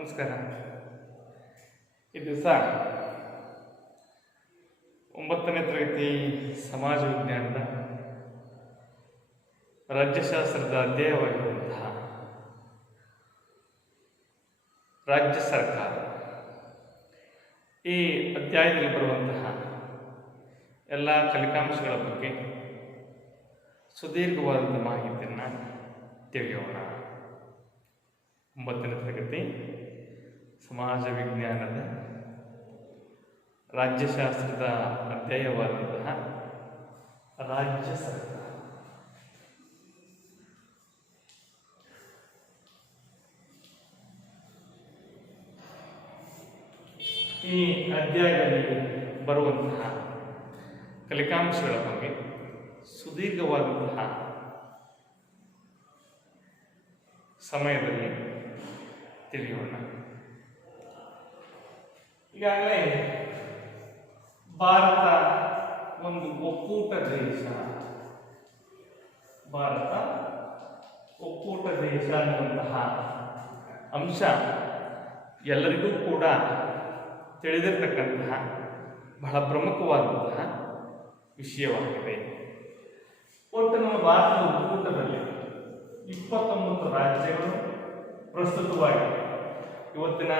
ನಮಸ್ಕಾರ. ಈ ದಿವಸ 9ನೇ ತರಗತಿ ಸಮಾಜ ವಿಜ್ಞಾನದ ರಾಜ್ಯಶಾಸ್ತ್ರದ ಅಧ್ಯಾಯವಾಗಿರುವಂತಹ ರಾಜ್ಯ ಸರ್ಕಾರ, ಈ ಅಧ್ಯಾಯದಲ್ಲಿ ಬರುವಂತಹ ಎಲ್ಲ ಫಲಿತಾಂಶಗಳ ಬಗ್ಗೆ ಸುದೀರ್ಘವಾದಂಥ ಮಾಹಿತಿಯನ್ನು ತಿಳಿಯೋಣ. 9ನೇ ತರಗತಿ ಸಮಾಜ ವಿಜ್ಞಾನದ ರಾಜ್ಯಶಾಸ್ತ್ರದ ಅಧ್ಯಾಯವಾದಂತಹ ರಾಜ್ಯ ಸರ್ಕಾರ. ಈ ಅಧ್ಯಾಯದಲ್ಲಿ ಬರುವಂತಹ ಫಲಿತಾಂಶಗಳ ಬಗ್ಗೆ ಸುದೀರ್ಘವಾದಂತಹ ಸಮಯದಲ್ಲಿ ತಿಳಿಯೋಣ. ಈಗಾಗಲೇ ಭಾರತ ಒಂದು ಒಕ್ಕೂಟ ದೇಶ, ಭಾರತ ಒಕ್ಕೂಟ ದೇಶ ಅನ್ನುವಂತಹ ಅಂಶ ಎಲ್ಲರಿಗೂ ಕೂಡ ತಿಳಿದಿರತಕ್ಕಂತಹ ಬಹಳ ಪ್ರಮುಖವಾದಂತಹ ವಿಷಯವಾಗಿದೆ. ಒಟ್ಟು ನಮ್ಮ ಭಾರತದ ಒಕ್ಕೂಟದಲ್ಲಿ 29 ರಾಜ್ಯಗಳು ಪ್ರಸ್ತುತವಾಗಿವೆ. ಇವತ್ತಿನ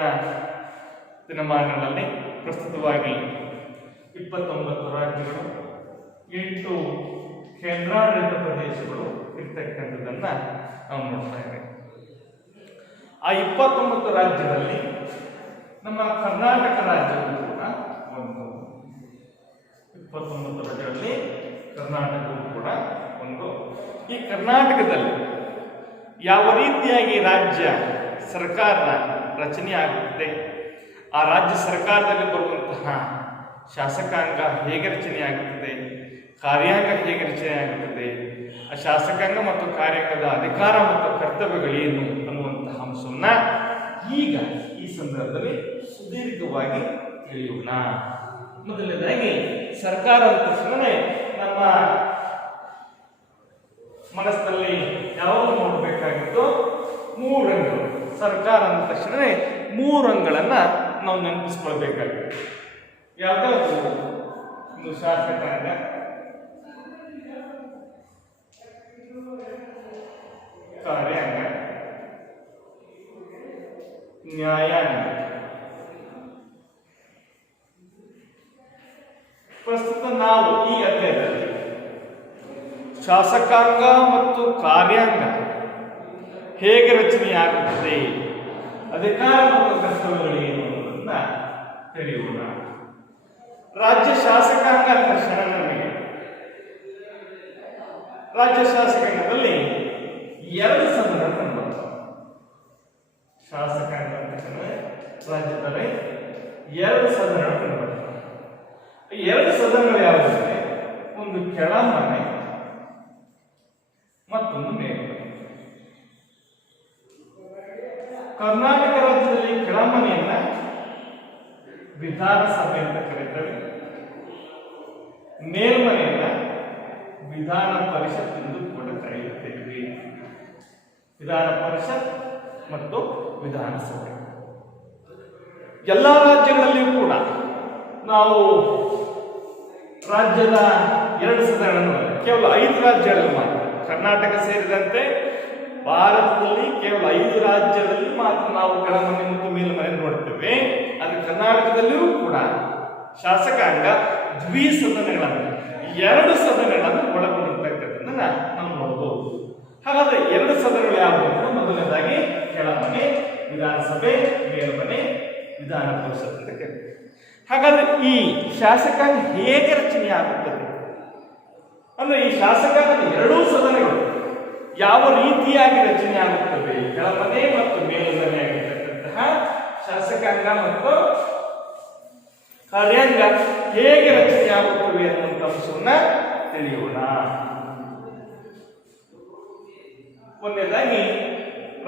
ದಿನಮಾನಗಳಲ್ಲಿ ಪ್ರಸ್ತುತವಾಗಿ 29 ರಾಜ್ಯಗಳು, 8 ಕೇಂದ್ರಾಡಳಿತ ಪ್ರದೇಶಗಳು ಇರ್ತಕ್ಕಂಥದ್ದನ್ನು ನಾವು ನೋಡ್ತಾ ಇದ್ದೇವೆ. ಆ 29 ರಾಜ್ಯದಲ್ಲಿ ನಮ್ಮ ಕರ್ನಾಟಕ ರಾಜ್ಯವು ಕೂಡ ಒಂದು. 29 ರಾಜ್ಯಗಳಲ್ಲಿ ಕರ್ನಾಟಕವು ಕೂಡ ಒಂದು. ಈ ಕರ್ನಾಟಕದಲ್ಲಿ ಯಾವ ರೀತಿಯಾಗಿ ರಾಜ್ಯ ಸರ್ಕಾರ ರಚನೆ ಆಗುತ್ತದೆ, ಆ ರಾಜ್ಯ ಸರ್ಕಾರದಲ್ಲಿ ಬರುವಂತಹ ಶಾಸಕಾಂಗ ಹೇಗೆ ರಚನೆ ಆಗುತ್ತದೆ, ಕಾರ್ಯಾಂಗ ಹೇಗೆ ರಚನೆ ಆಗುತ್ತದೆ, ಆ ಶಾಸಕಾಂಗ ಮತ್ತು ಕಾರ್ಯಾಂಗದ ಅಧಿಕಾರ ಮತ್ತು ಕರ್ತವ್ಯಗಳೇನು ಅನ್ನುವಂತಹ ಅಂಶವನ್ನು ಈಗ ಈ ಸಂದರ್ಭದಲ್ಲಿ ಸುದೀರ್ಘವಾಗಿ ತಿಳಿಯೋಣ. ಮೊದಲನೇದಾಗಿ ಸರ್ಕಾರ ಅಂತ ತಕ್ಷಣವೇ ನಮ್ಮ ಮನಸ್ಸಿನಲ್ಲಿ ಯಾವುದು ನೋಡಬೇಕಾಗಿತ್ತು? 3 ಅಂಗಗಳು. ಸರ್ಕಾರ ಅಂದ ತಕ್ಷಣವೇ 3 ಅಂಗಗಳನ್ನು ನಾವು ನೆನಪಿಸ್ಕೊಳ್ಬೇಕಾಗಿತ್ತು. ಯಾವುದಾದ್ರು ಒಂದು ಶಾಸಕಾಂಗ, ಕಾರ್ಯಾಂಗ, ನ್ಯಾಯಾಂಗ. ಪ್ರಸ್ತುತ ನಾವು ಈ ಅಧ್ಯಾಯದಲ್ಲಿ ಶಾಸಕಾಂಗ ಮತ್ತು ಕಾರ್ಯಾಂಗ ಹೇಗೆ ರಚನೆಯಾಗುತ್ತದೆ, ಅಧಿಕಾರ ಮತ್ತು ಕರ್ತವ್ಯಗಳೇನು ಅನ್ನೋದನ್ನ ತಿಳಿಯೋಣ. ರಾಜ್ಯ ಶಾಸಕಾಂಗ ತಕ್ಷಣ ನಮಗೆ ರಾಜ್ಯ ಶಾಸಕಾಂಗದಲ್ಲಿ 2 ಸದನಗಳು ಕಂಡುಬರ್ತವೆ. ಶಾಸಕಾಂಗ ತಕ್ಷಣ ರಾಜ್ಯದಲ್ಲಿ 2 ಸದನಗಳು ಕಂಡುಬರ್ತವೆ. 2 ಸದನಗಳು ಯಾವುದಂದ್ರೆ ಒಂದು ಕೆಳಮನೆ, ಮತ್ತೊಂದು ಮೇಲ್ಮನೆ. ಕರ್ನಾಟಕ ರಾಜ್ಯದಲ್ಲಿ ಕೆಳಮನೆಯನ್ನ ವಿಧಾನಸಭೆ ಅಂತ ಕರೀತಾರೆ, ಮೇಲ್ಮನೆಯನ್ನ ವಿಧಾನ ಪರಿಷತ್ ಎಂದು ಕೂಡ ಕರೆಯುತ್ತೇವೆ. ವಿಧಾನ ಪರಿಷತ್ ಮತ್ತು ವಿಧಾನಸಭೆ ಎಲ್ಲ ರಾಜ್ಯಗಳಲ್ಲಿಯೂ ಕೂಡ ನಾವು ರಾಜ್ಯದ 2 ಸದನಗಳನ್ನು ಕೇವಲ 5 ರಾಜ್ಯಗಳಲ್ಲಿ ಮಾತ್ರ, ಕರ್ನಾಟಕ ಸೇರಿದಂತೆ ಭಾರತದಲ್ಲಿ ಕೇವಲ 5 ರಾಜ್ಯಗಳಲ್ಲಿ ಮಾತ್ರ ನಾವು ಕೆಳಮನೆ ಮತ್ತು ಮೇಲ್ಮನೆ ನೋಡ್ತೇವೆ. ಆದರೆ ಕರ್ನಾಟಕದಲ್ಲಿಯೂ ಕೂಡ ಶಾಸಕಾಂಗ ದ್ವಿಸದನಗಳನ್ನು, 2 ಸದನಗಳನ್ನು ಒಳಗೊಂಡಿರ್ತಕ್ಕಂಥದ್ದನ್ನ ನಾವು ನೋಡಬಹುದು. ಹಾಗಾದ್ರೆ 2 ಸದನಗಳು ಯಾವುವು? ಮೊದಲನೇದಾಗಿ ಕೆಳಮನೆ ವಿಧಾನಸಭೆ, ಮೇಲ್ಮನೆ ವಿಧಾನ ಪರಿಷತ್ ಅಂತ ಕರೀತಾರೆ. ಹಾಗಾದ್ರೆ ಈ ಶಾಸಕಾಂಗ ಹೇಗೆ ರಚನೆ ಆಗುತ್ತದೆ ಅಂದ್ರೆ, ಈ ಶಾಸಕಾಂಗದ 2 ಸದನಗಳು ಯಾವ ರೀತಿಯಾಗಿ ರಚನೆ ಆಗುತ್ತವೆ, ಕೆಳಮನೆ ಮತ್ತು ಮೇಲ್ಮನೆ ಆಗಿರ್ತಕ್ಕಂತಹ ಶಾಸಕಾಂಗ ಮತ್ತು ಕಾರ್ಯಾಂಗ ಹೇಗೆ ರಚನೆ ಆಗುತ್ತವೆ ಅನ್ನುವಂಥ ಅಂಶವನ್ನ ತಿಳಿಯೋಣ. ಒಂದನೇದಾಗಿ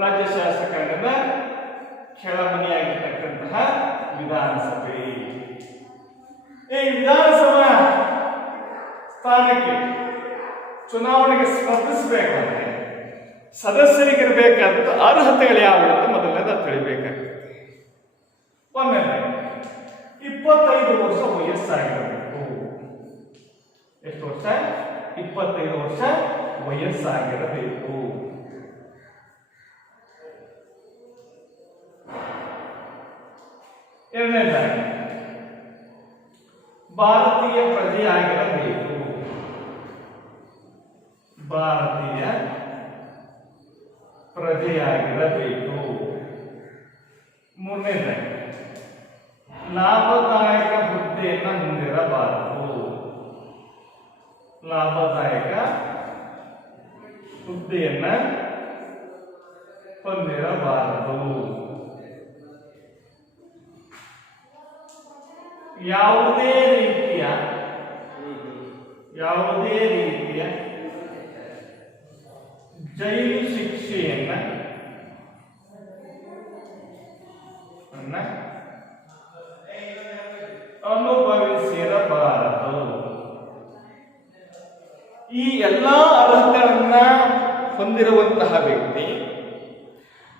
ರಾಜ್ಯ ಶಾಸಕಾಂಗದ ಕೆಳಮನೆಯಾಗಿರ್ತಕ್ಕಂತಹ ವಿಧಾನಸಭೆ. ಈ ವಿಧಾನಸಭಾ ಸ್ಥಾನಕ್ಕೆ ಚುನಾವಣೆಗೆ ಸ್ಪರ್ಧಿಸಬೇಕಾದ್ರೆ ಸದಸ್ಯರಿಗಿರಬೇಕಾದ ಅರ್ಹತೆಗಳು ಯಾವುವು ಅಂತ ಮೊದಲನೇದು ತಿಳಿಬೇಕಾಗ್ತದೆ. ಒಂದನೇ 25 ವರ್ಷ ವಯಸ್ಸಾಗಿರಬೇಕು. ಎಷ್ಟು ವರ್ಷ? 25 ವರ್ಷ ವಯಸ್ಸಾಗಿರಬೇಕು. ಎರಡನೇದಾಗಿ ಭಾರತೀಯ ಪ್ರಜೆಯಾಗಿರಬೇಕು. ಭಾರತೀಯ ಪ್ರಜೆಯಾಗಿರಬೇಕು. ಮೂರನೇದಾಗಿ ಲಾಭದಾಯಕ ಹುದ್ದೆಯನ್ನು ಹೊಂದಿರಬಾರದು. ಲಾಭದಾಯಕ ಹುದ್ದೆಯನ್ನ ಹೊಂದಿರಬಾರದು. ಯಾವುದೇ ರೀತಿಯ ಜೈಲು ಶಿಕ್ಷೆಯನ್ನ ಅನುಭವಿಸಿರಬಾರದು. ಈ ಎಲ್ಲಾ ಅರ್ಹತೆಗಳನ್ನ ಹೊಂದಿರುವಂತಹ ವ್ಯಕ್ತಿ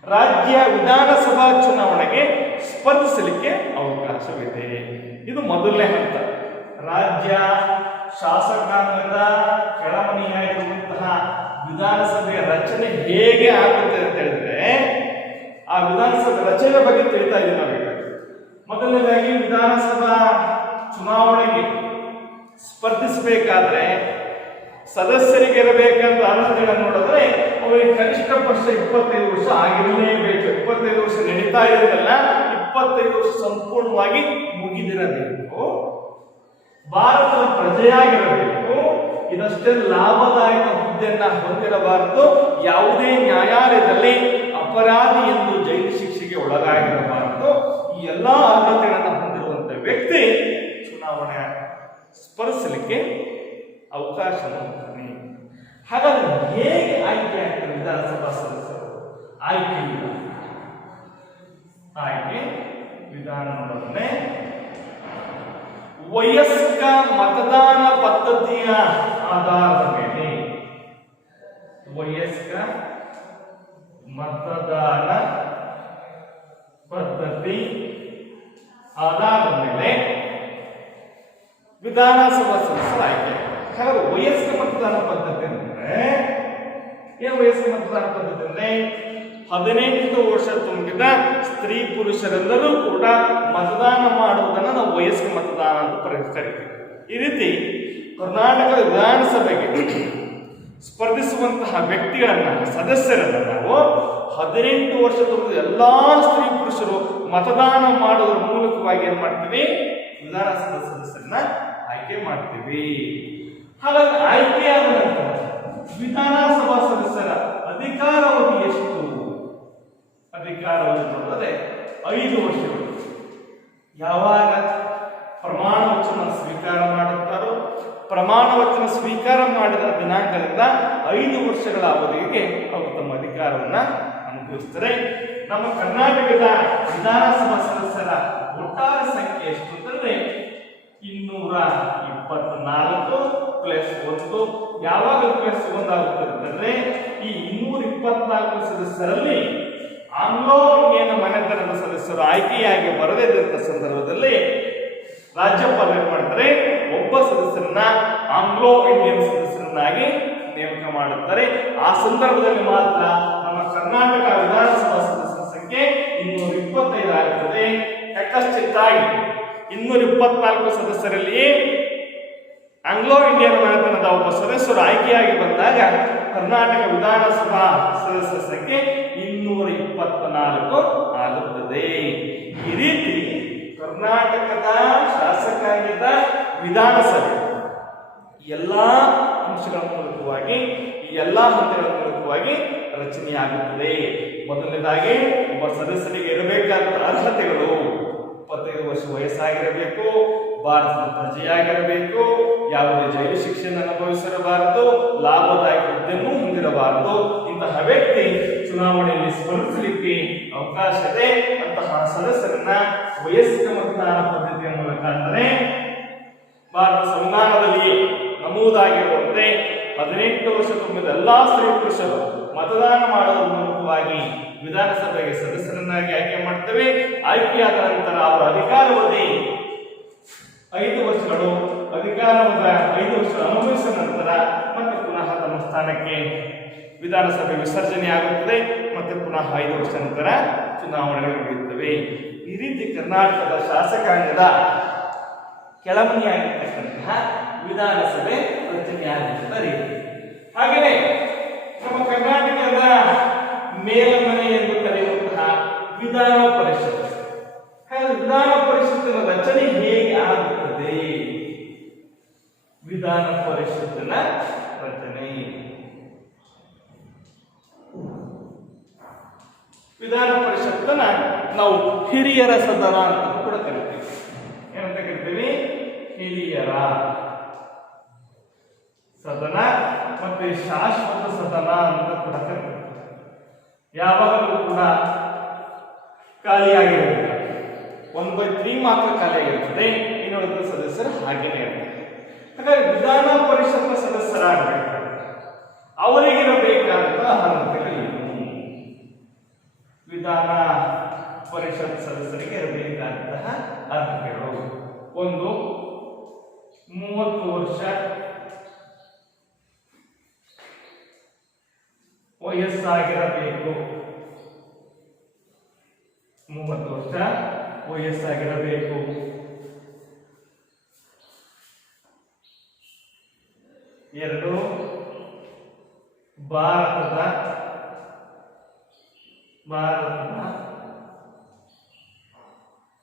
ರಾಜ್ಯ ವಿಧಾನಸಭಾ ಚುನಾವಣೆಗೆ ಸ್ಪರ್ಧಿಸಲಿಕ್ಕೆ ಅವಕಾಶವಿದೆ. ಇದು ಮೊದಲನೇ ಹಂತ. ರಾಜ್ಯ ಶಾಸಕಾಂಗದ ಕೆಳಮನೆಯಾಗಿರುವಂತಹ ವಿಧಾನಸಭೆಯ ರಚನೆ ಹೇಗೆ ಆಗುತ್ತೆ ಅಂತ ಹೇಳಿದ್ರೆ, ಆ ವಿಧಾನಸಭೆ ರಚನೆ ಬಗ್ಗೆ ತಿಳಿತಾ ಇದ್ದೀವಿ ನಾವೀಗ. ಮೊದಲನೇದಾಗಿ ವಿಧಾನಸಭಾ ಚುನಾವಣೆಗೆ ಸ್ಪರ್ಧಿಸಬೇಕಾದ್ರೆ ಸದಸ್ಯರಿಗೆ ಇರಬೇಕಂತ ಅರ್ಹತೆಗಳನ್ನು ನೋಡಿದ್ರೆ ಅವರಿಗೆ ಕನಿಷ್ಠ ಪಕ್ಷ 25 ವರ್ಷ ಆಗಿರಲೇಬೇಕು. 25 ವರ್ಷ ನಡೀತಾ ಇರೋದಲ್ಲ, 25 ವರ್ಷ ಸಂಪೂರ್ಣವಾಗಿ ಮುಗಿದಿರಬೇಕು. ಭಾರತದ ಪ್ರಜೆಯಾಗಿರಬೇಕು. ಇದಷ್ಟೇ ಲಾಭದಾಯಕ ಹುದ್ದೆಯನ್ನ ಹೊಂದಿರಬಾರದು. ಯಾವುದೇ ನ್ಯಾಯಾಲಯದಲ್ಲಿ ಅಪರಾಧಿ ಎಂದು ಜೈಲು ಶಿಕ್ಷೆಗೆ ಒಳಗಾಗಿರಬಾರದು. ಈ ಎಲ್ಲಾ ಅರ್ಹತೆಗಳನ್ನು ಹೊಂದಿರುವಂತಹ ವ್ಯಕ್ತಿ ಚುನಾವಣೆ ಸ್ಪರ್ಧಿಸಲಿಕ್ಕೆ ಅವಕಾಶ ಹೊಂದಿದ್ದಾನೆ. ಹಾಗಾದ್ರೆ ಹೇಗೆ ಆಯ್ಕೆ ಆಗ್ತಾರೆ ವಿಧಾನಸಭಾ ಸದಸ್ಯರು? ಆಯ್ಕೆ ವಿಧಾನ ನೋಡೋದನ್ನೇ ವಯಸ್ಕ ಮತದಾನ ಪದ್ಧತಿಯ ಆಧಾರದ ಮೇಲೆ, ವಯಸ್ಕ ಮತದಾನ ಪದ್ಧತಿ ಆಧಾರದ ಮೇಲೆ ವಿಧಾನಸಭಾ ಸದಸ್ಯರ ಆಯ್ಕೆ. ಹಾಗಾದ್ರೆ ವಯಸ್ಕ ಮತದಾನ ಪದ್ಧತಿ ಅಂದ್ರೆ ಏನು? ವಯಸ್ಕ ಮತದಾನ ಪದ್ಧತಿ ಅಂದ್ರೆ 18 ವರ್ಷ ತುಂಬಿದ ಸ್ತ್ರೀ ಪುರುಷರೆಲ್ಲರೂ ಕೂಡ ಮತದಾನ ಮಾಡುವುದನ್ನು ನಾವು ವಯಸ್ಕ ಮತದಾನ ಅಂತ ಕರಿತೀವಿ. ಈ ರೀತಿ ಕರ್ನಾಟಕದ ವಿಧಾನಸಭೆಗೆ ಸ್ಪರ್ಧಿಸುವಂತಹ ವ್ಯಕ್ತಿಗಳನ್ನ, ಸದಸ್ಯರನ್ನ ನಾವು 18 ವರ್ಷ ತುಂಬಿದ ಎಲ್ಲಾ ಸ್ತ್ರೀ ಪುರುಷರು ಮತದಾನ ಮಾಡುವುದರ ಮೂಲಕವಾಗಿ ಏನ್ ಮಾಡ್ತೀವಿ? ವಿಧಾನಸಭಾ ಸದಸ್ಯರನ್ನ ಆಯ್ಕೆ ಮಾಡ್ತೀವಿ. ಹಾಗಾಗಿ ಆಯ್ಕೆಯಾದ ನಂತರ ವಿಧಾನಸಭಾ ಸದಸ್ಯರ ಅಧಿಕಾರಾವಧಿ ಎಷ್ಟು? ಅಧಿಕಾರಾವಧಿ ನೋಡಿದ್ರೆ 5 ವರ್ಷಗಳು. ಯಾವಾಗ ಪ್ರಮಾಣ ವಚನ ಸ್ವೀಕಾರ ಮಾಡುತ್ತಾರೋ, ಪ್ರಮಾಣ ವಚನ ಸ್ವೀಕಾರ ಮಾಡಿದ ದಿನಾಂಕದಿಂದ 5 ವರ್ಷಗಳ ಅವಧಿಗೆ ಅವರು ತಮ್ಮ ಅಧಿಕಾರವನ್ನ ಅನುಭವಿಸ್ತಾರೆ. ನಮ್ಮ ಕರ್ನಾಟಕದ ವಿಧಾನಸಭಾ ಸದಸ್ಯರ ಒಟ್ಟಾರೆ ಸಂಖ್ಯೆ ಎಷ್ಟು ಅಂತಂದ್ರೆ 224 ಪ್ಲಸ್ 1. ಯಾವಾಗ ಪ್ಲಸ್ 1 ಆಗುತ್ತದೆ ಅಂತಂದ್ರೆ ಈ 224 ಸದಸ್ಯರಲ್ಲಿ ಆಂಗ್ಲೋ ಇಂಡಿಯನ್ ಮನೆತನದ ಸದಸ್ಯರು ಆಯ್ಕೆಯಾಗಿ ಬರದೇ ಇದ್ದಂತ ಸಂದರ್ಭದಲ್ಲಿ ರಾಜ್ಯಪಾಲರು ಏನ್ ಮಾಡ್ತಾರೆ? ಒಬ್ಬ ಸದಸ್ಯರನ್ನ ಆಂಗ್ಲೋ ಇಂಡಿಯನ್ ಸದಸ್ಯರನ್ನಾಗಿ ನೇಮಕ ಮಾಡುತ್ತಾರೆ. ಆ ಸಂದರ್ಭದಲ್ಲಿ ಮಾತ್ರ ನಮ್ಮ ಕರ್ನಾಟಕ ವಿಧಾನಸಭಾ ಸದಸ್ಯರ ಸಂಖ್ಯೆ 225 ಆಗುತ್ತದೆ. ಯಕಶ್ಚಿತ್ತಾಗಿ 224 ಸದಸ್ಯರಲ್ಲಿ ಆಂಗ್ಲೋ ಇಂಡಿಯನ್ ಮನೆತನದ ಒಬ್ಬ ಸದಸ್ಯರು ಆಯ್ಕೆಯಾಗಿ ಬಂದಾಗ ಕರ್ನಾಟಕ ವಿಧಾನಸಭಾ ಸದಸ್ಯರ ಸಂಖ್ಯೆ 224 ಆಗುತ್ತದೆ. ಈ ರೀತಿ ಕರ್ನಾಟಕದ ಶಾಸಕಾಂಗದ ವಿಧಾನಸಭೆ ಎಲ್ಲಾ ಅಂಶಗಳ ಮೂಲಕವಾಗಿ, ಈ ಎಲ್ಲಾ ಹಂತಗಳ ಮೂಲಕವಾಗಿ ರಚನೆಯಾಗುತ್ತದೆ. ಮೊದಲನೇದಾಗಿ ಒಬ್ಬ ಸದಸ್ಯರಿಗೆ ಇರಬೇಕಾದ ಅರ್ಹತೆಗಳು: 25 ವರ್ಷ ವಯಸ್ಸಾಗಿರಬೇಕು, ಭಾರತದ ಪ್ರಜೆಯಾಗಿರಬೇಕು, ಯಾವುದೇ ಜೈಲು ಶಿಕ್ಷೆಯನ್ನು ಅನುಭವಿಸಿರಬಾರದು, ಲಾಭದಾಯಕ ಹುದ್ದೆಯನ್ನು ಹೊಂದಿರಬಾರದು. ಇಂತಹ ವ್ಯಕ್ತಿ ಚುನಾವಣೆಯಲ್ಲಿ ಸ್ಪರ್ಧಿಸಲಿಕ್ಕೆ ಅವಕಾಶ ಇದೆ. ಅಂತಹ ಸದಸ್ಯರನ್ನ ವಯಸ್ಕ ಮತದಾನ ಪದ್ಧತಿಯ ಮೂಲಕ, ಅಂದರೆ ಭಾರತ ಸಂವಿಧಾನದಲ್ಲಿ ನಮೂದಾಗಿರುವಂತೆ 18 ವರ್ಷ ತುಂಬಿದ ಎಲ್ಲಾ ಸ್ತ್ರೀ ಪುರುಷರು ಮತದಾನ ಮಾಡುವ ಮೂಲಕವಾಗಿ ವಿಧಾನಸಭೆಗೆ ಸದಸ್ಯರನ್ನಾಗಿ ಆಯ್ಕೆ ಮಾಡ್ತೇವೆ. ಆಯ್ಕೆಯಾದ ನಂತರ ಅವರ ಅಧಿಕಾರಾವಧಿ 5 ವರ್ಷಗಳು, ಅಧಿಕಾರಾವಧಿ 5 ವರ್ಷ ಅನುಭವಿಸಿದ ನಂತರ ಮತ್ತೆ ಪುನಃ ತಮ್ಮ ಸ್ಥಾನಕ್ಕೆ ವಿಧಾನಸಭೆ ವಿಸರ್ಜನೆ ಆಗುತ್ತದೆ. ಮತ್ತೆ ಪುನಃ 5 ವರ್ಷ ನಂತರ ಚುನಾವಣೆಗಳು ನಡೆಯುತ್ತವೆ. ಈ ರೀತಿ ಕರ್ನಾಟಕದ ಶಾಸಕಾಂಗದ ಕೆಳಮನೆಯಾಗಿರ್ತಕ್ಕಂತಹ ವಿಧಾನಸಭೆ ರಚನೆಯಾಗುತ್ತದೆ. ಹಾಗೆಯೇ ನಮ್ಮ ಕರ್ನಾಟಕದ ಮೇಲ್ಮನೆ ಎಂದು ಕರೆಯುವಂತಹ ವಿಧಾನ ಪರಿಷತ್, ವಿಧಾನ ಪರಿಷತ್ತಿನ ರಚನೆ ಹೇಗೆ ಆಗುತ್ತದೆ? ವಿಧಾನ ಪರಿಷತ್ತಿನ ರಚನೆ, ವಿಧಾನ ಪರಿಷತ್ತನ್ನ ನಾವು ಹಿರಿಯರ ಸದನ ಅಂತ ಕೂಡ ಕರಿತೀವಿ. ಏನಂತ ಕರಿತೀವಿ? ಹಿರಿಯರ ಸದನ ಮತ್ತೆ ಶಾಶ್ವತ ಸದನ ಅಂತ ಕೂಡ ಕರಿತೀವಿ. ಯಾವಾಗಲೂ ಕೂಡ ಖಾಲಿಯಾಗಿರುವುದಿಲ್ಲ, 1/3 ಮಾತ್ರ ಖಾಲಿಯಾಗಿರುತ್ತದೆ, ಇನ್ನುಳಿದ ಸದಸ್ಯರು ಹಾಗೇನೆ ಇರ್ತಾರೆ. ಹಾಗಾಗಿ ವಿಧಾನ ಪರಿಷತ್ನ ಸದಸ್ಯರಾಗಬೇಕು, ಅವರಿಗಿರಬೇಕಾದಂತಹ ಅರ್ಹತೆಗಳು ವಿಧಾನ ಪರಿಷತ್ ಸದಸ್ಯರಿಗೆ ಇರಬೇಕಾದಂತಹ ಅರ್ಹತೆಗಳು: 1, 30 ವರ್ಷ ವಯಸ್ಸಾಗಿರಬೇಕು. 30 ವರ್ಷ ವಯಸ್ಸಾಗಿರಬೇಕು. 2, ಭಾರತದ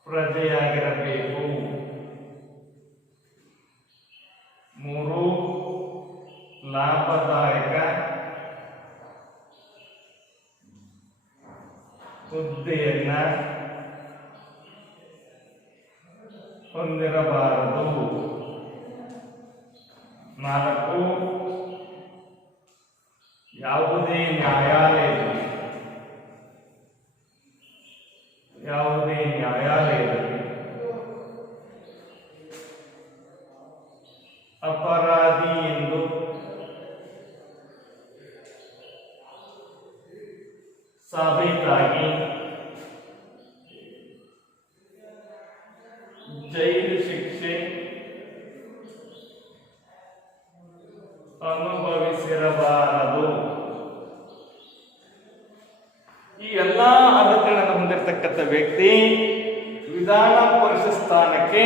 ಪ್ರಜೆಯಾಗಿರಬೇಕು. 3, ಲಾಭದಾಯಕ ಹುದ್ದೆಯನ್ನ ಹೊಂದಿರಬಾರದು. 4, ಯಾವುದೇ ನ್ಯಾಯಾಲಯದಲ್ಲಿ ಅಪರಾಧಿ ಎಂದು ಸಾಬೀತಾಗಿ ಜೈಲು ಶಿಕ್ಷೆ ಅನುಭವಿಸಿರಬಾರದು. ಈ ಎಲ್ಲಾ ಅರ್ಹತೆಗಳನ್ನು ಹೊಂದಿರತಕ್ಕಂಥ ವ್ಯಕ್ತಿ ವಿಧಾನ ಪರಿಷತ್ ಸ್ಥಾನಕ್ಕೆ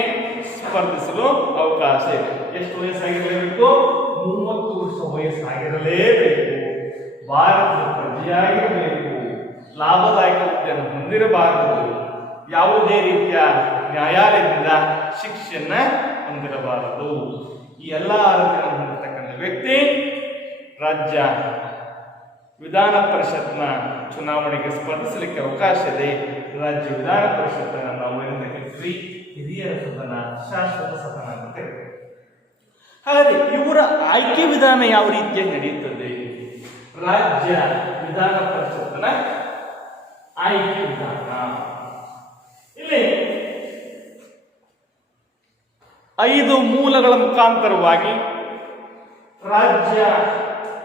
ಸ್ಪರ್ಧಿಸಲು ಅವಕಾಶ ಇದೆ. ಎಷ್ಟು ವಯಸ್ಸಾಗಿರಲೇಬೇಕು? 30 ವರ್ಷ ವಯಸ್ಸಾಗಿರಲೇಬೇಕು. ಭಾರತದ ಪ್ರಜೆಯಾಗಿರಬೇಕು. ಲಾಭದಾಯಕ ಹುದ್ದೆಯನ್ನು ಹೊಂದಿರಬಾರದು. ಯಾವುದೇ ರೀತಿಯ ನ್ಯಾಯಾಲಯದಿಂದ ಶಿಕ್ಷೆಯನ್ನ ಹೊಂದಿರಬಾರದು. ಈ ಎಲ್ಲ ಅರ್ಹತೆಗಳನ್ನು ಹೊಂದಿರತಕ್ಕಂಥ ವ್ಯಕ್ತಿ ರಾಜ್ಯ ವಿಧಾನ ಪರಿಷತ್ನ ಚುನಾವಣೆಗೆ ಸ್ಪರ್ಧಿಸಲಿಕ್ಕೆ ಅವಕಾಶ ಇದೆ. ರಾಜ್ಯ ವಿಧಾನ ಪರಿಷತ್ತನ್ನು ನಾವು ಏನಂತ ಕರಿತೀವಿ? ಹಿರಿಯರ ಸದನ, ಶಾಶ್ವತ ಸದನ ಅಂತ ಕರಿತೀವಿ. ಹಾಗಾದ್ರೆ ಇವರ ಆಯ್ಕೆ ವಿಧಾನ ಯಾವ ರೀತಿಯಾಗಿ ನಡೆಯುತ್ತದೆ? ರಾಜ್ಯ ವಿಧಾನ ಪರಿಷತ್ತಿನ ಆಯ್ಕೆ ವಿಧಾನ ಇಲ್ಲಿ 5 ಮೂಲಗಳ ಮುಖಾಂತರವಾಗಿ ರಾಜ್ಯ